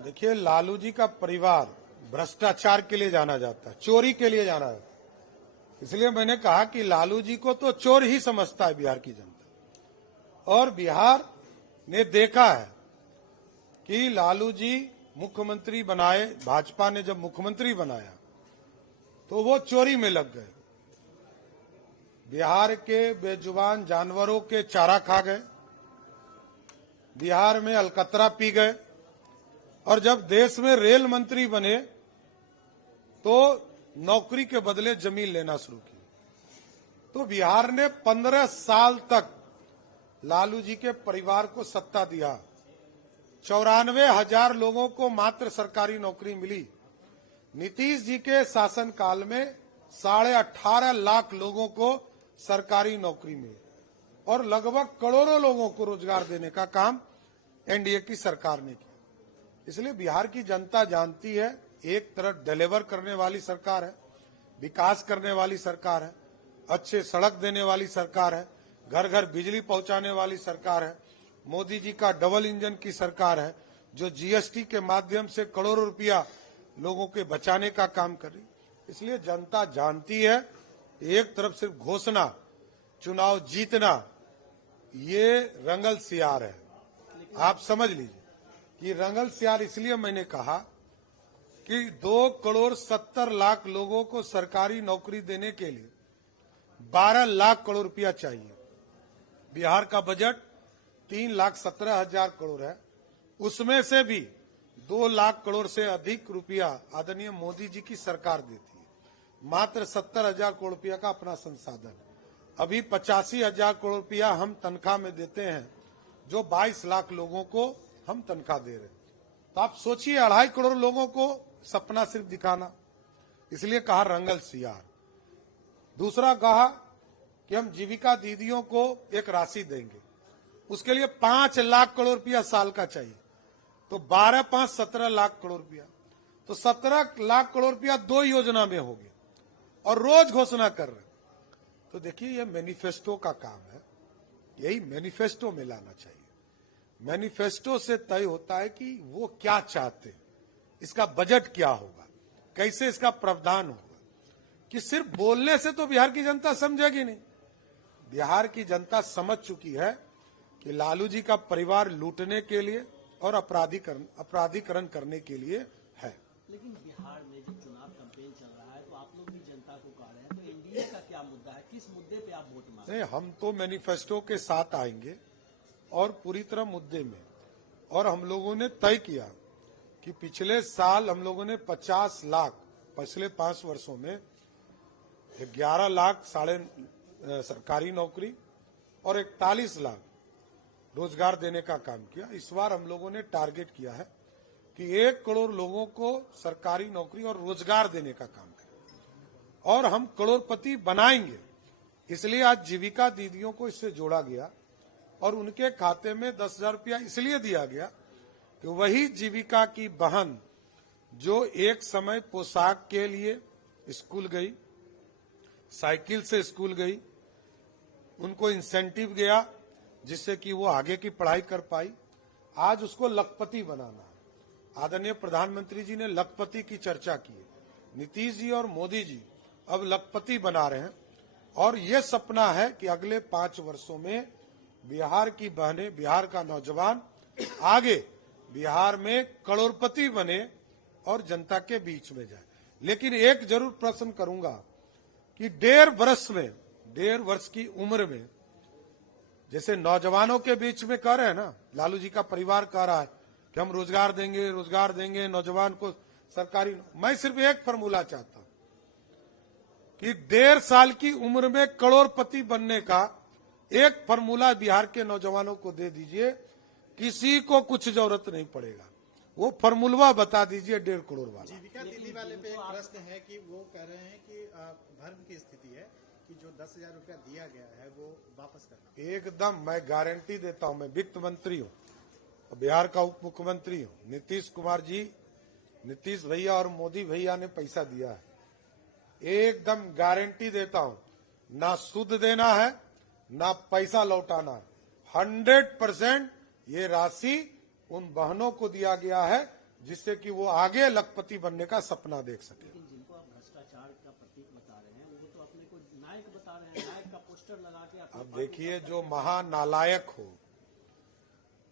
देखिए, लालू जी का परिवार भ्रष्टाचार के लिए जाना जाता है, चोरी के लिए जाना जाता है। इसलिए मैंने कहा कि लालू जी को तो चोर ही समझता है बिहार की जनता। और बिहार ने देखा है कि लालू जी मुख्यमंत्री बनाए, भाजपा ने जब मुख्यमंत्री बनाया तो वो चोरी में लग गए। बिहार के बेजुबान जानवरों के चारा खा गए, बिहार में अलकतरा पी गए, और जब देश में रेल मंत्री बने तो नौकरी के बदले जमीन लेना शुरू की। तो बिहार ने 15 साल तक लालू जी के परिवार को सत्ता दिया। 94,000 लोगों को मात्र सरकारी नौकरी मिली। नीतीश जी के शासनकाल में 18.5 लाख लोगों को सरकारी नौकरी मिली और लगभग करोड़ों लोगों को रोजगार देने का काम एनडीए की सरकार ने किया। इसलिए बिहार की जनता जानती है, एक तरफ डिलीवर करने वाली सरकार है, विकास करने वाली सरकार है, अच्छे सड़क देने वाली सरकार है, घर घर बिजली पहुंचाने वाली सरकार है, मोदी जी का डबल इंजन की सरकार है, जो जीएसटी के माध्यम से करोड़ों रुपया लोगों के बचाने का काम कर रही। इसलिए जनता जानती है, एक तरफ सिर्फ घोषणा, चुनाव जीतना, ये रंगल सियार है। आप समझ लीजिए कि रंगल सियार। इसलिए मैंने कहा कि 2,70,00,000 लोगों को सरकारी नौकरी देने के लिए 12 लाख करोड़ रुपया चाहिए। बिहार का बजट 3,17,000 करोड़ है, उसमें से भी 2 लाख करोड़ से अधिक रुपया आदरणीय मोदी जी की सरकार देती है। मात्र 70,000 करोड़ रुपया का अपना संसाधन। अभी 85,000 करोड़ रुपया हम तनख्वाह में देते हैं, जो 22 लाख लोगों को हम तनख्वाह दे रहे हैं। तो आप सोचिए, 2.5 करोड़ लोगों को सपना सिर्फ दिखाना। इसलिए कहा रंगल सियार। दूसरा कहा कि हम जीविका दीदियों को एक राशि देंगे, उसके लिए 5 लाख करोड़ रुपया साल का चाहिए। तो 12 5 17 लाख करोड़ रुपया, तो 17 लाख करोड़ रुपया 2 योजना में हो गया और रोज घोषणा कर रहे। तो देखिए, ये मैनिफेस्टो का काम है, यही मैनिफेस्टो में लाना चाहिए। मैनिफेस्टो से तय होता है कि वो क्या चाहते हैं, इसका बजट क्या होगा, कैसे इसका प्रावधान होगा। कि सिर्फ बोलने से तो बिहार की जनता समझेगी नहीं। बिहार की जनता समझ चुकी है कि लालू जी का परिवार लूटने के लिए और अपराधीकरण करने के लिए है। लेकिन बिहार में जब चुनाव कैंपेन चल रहा है तो आप लोग भी जनता को कह रहे हैं, तो एनडीए का क्या मुद्दा है, किस मुद्दे पे आप वोट मांग रहे हैं? हम तो मैनिफेस्टो के साथ आएंगे और पूरी तरह मुद्दे में। और हम लोगों ने तय किया कि पिछले साल हम लोगों ने 50 लाख, पिछले 5 वर्षों में 11 लाख सरकारी नौकरी और 41 लाख रोजगार देने का काम किया। इस बार हम लोगों ने टारगेट किया है कि 1 करोड़ लोगों को सरकारी नौकरी और रोजगार देने का काम करें और हम करोड़पति बनाएंगे। इसलिए आज जीविका दीदियों को इससे जोड़ा गया और उनके खाते में 10,000 रुपया इसलिए दिया गया कि वही जीविका की बहन जो एक समय पोशाक के लिए स्कूल गई, साइकिल से स्कूल गई, उनको इंसेंटिव गया जिससे कि वो आगे की पढ़ाई कर पाई, आज उसको लखपति बनाना है। आदरणीय प्रधानमंत्री जी ने लखपति की चर्चा की है। नीतीश जी और मोदी जी अब लखपति बना रहे हैं और ये सपना है कि अगले 5 वर्षों में बिहार की बहनें, बिहार का नौजवान आगे बिहार में करोड़पति बने और जनता के बीच में जाए। लेकिन एक जरूर प्रश्न करूंगा कि 1.5 वर्ष की उम्र में, जैसे नौजवानों के बीच में कह रहे हैं ना, लालू जी का परिवार कह रहा है कि हम रोजगार देंगे नौजवान को सरकारी। मैं सिर्फ एक फॉर्मूला चाहता हूं कि 1.5 साल की उम्र में करोड़पति बनने का एक फॉर्मूला बिहार के नौजवानों को दे दीजिए, किसी को कुछ जरूरत नहीं पड़ेगा। वो फॉर्मूला बता दीजिए 1.5 करोड़ वाला। जीविका दीदी वाले पे एक प्रश्न है कि वो कह रहे हैं कि भर्म की स्थिति है कि जो 10,000 रुपया दिया गया है वो वापस करना। एकदम मैं गारंटी देता हूं। मैं वित्त मंत्री हूं, बिहार का उप मुख्यमंत्री हूं। नीतीश कुमार जी, नीतीश भैया और मोदी भैया ने पैसा दिया है, एकदम गारंटी देता हूं। ना सूद देना है, ना पैसा लौटाना है। 100% ये राशि उन बहनों को दिया गया है जिससे कि वो आगे लखपति बनने का सपना देख सके। लेकिन जिनको आप भ्रष्टाचार का प्रतीक बता रहे हैं वो तो अपने को नायक बता रहे हैं, नायक का पोस्टर लगा के अब देखिए, जो महानालायक हो,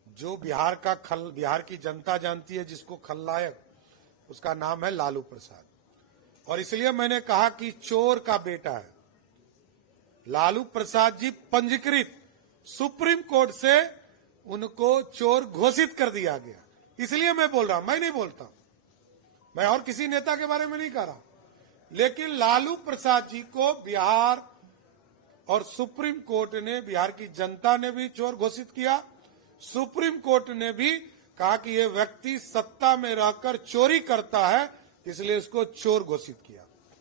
जो बिहार की जनता जानती है जिसको खलनायक, उसका नाम है लालू प्रसाद। और इसलिए मैंने कहा कि चोर का बेटा है लालू प्रसाद जी, पंजीकृत सुप्रीम कोर्ट से उनको चोर घोषित कर दिया गया। इसलिए मैं बोल रहा हूं, मैं नहीं बोलता, मैं और किसी नेता के बारे में नहीं कह रहा, लेकिन लालू प्रसाद जी को बिहार और सुप्रीम कोर्ट ने, बिहार की जनता ने भी चोर घोषित किया। सुप्रीम कोर्ट ने भी कहा कि यह व्यक्ति सत्ता में रहकर चोरी करता है, इसलिए इसको चोर घोषित किया।